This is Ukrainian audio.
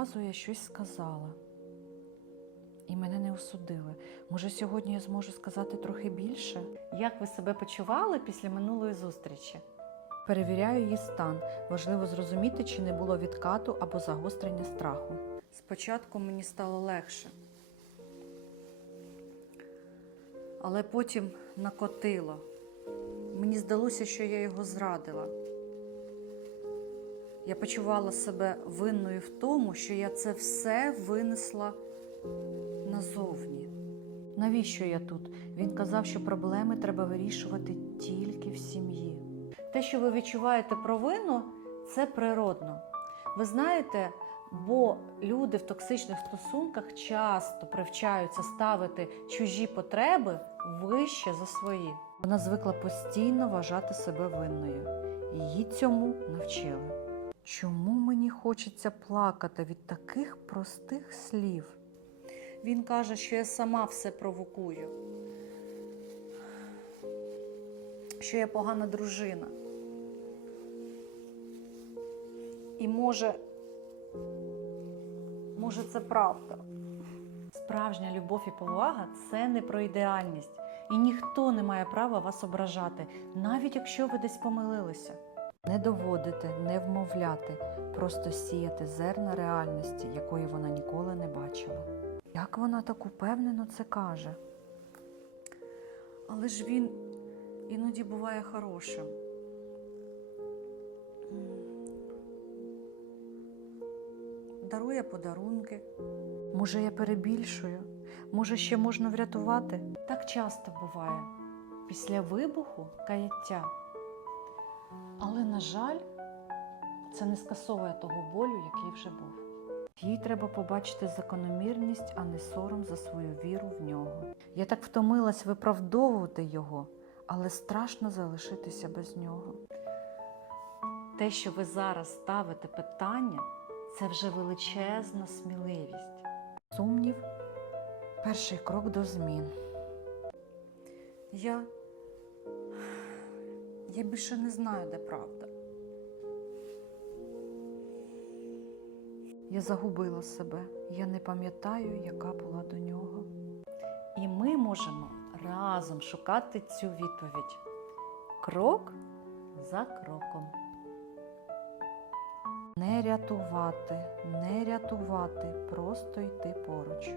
разу я щось сказала. І мене не осудили. Може, сьогодні я зможу сказати трохи більше? Як ви себе почували після минулої зустрічі? Перевіряю її стан. Важливо зрозуміти, чи не було відкату або загострення страху. Спочатку мені стало легше, але потім накотило. Мені здалося, що я його зрадила. Я почувала себе винною в тому, що я це все винесла назовні. Навіщо я тут? Він казав, що проблеми треба вирішувати тільки в сім'ї. Те, що ви відчуваєте провину, це природно. Ви знаєте, бо люди в токсичних стосунках часто привчаються ставити чужі потреби вище за свої. Вона звикла постійно вважати себе винною. Її цьому навчили. Чому мені хочеться плакати від таких простих слів? Він каже, що я сама все провокую, що я погана дружина. І може, може, це правда. Справжня любов і повага це не про ідеальність. І ніхто не має права вас ображати, навіть якщо ви десь помилилися. Не доводити, не вмовляти, просто сіяти зерна реальності, якої вона ніколи не бачила. Як вона так упевнено це каже? Але ж він іноді буває хорошим. Дарує подарунки. Може, я перебільшую? Може, ще можна врятувати? Так часто буває після вибуху каяття. Але, на жаль, це не скасовує того болю, який вже був. Їй треба побачити закономірність, а не сором за свою віру в нього. Я так втомилась виправдовувати його, але страшно залишитися без нього. Те, що ви зараз ставите питання, це вже величезна сміливість. Сумнів перший крок до змін. Я, я більше не знаю, де правда. Я загубила себе. Я не пам'ятаю, яка була до нього. І ми можемо разом шукати цю відповідь крок за кроком. Не рятувати, не рятувати, просто йти поруч.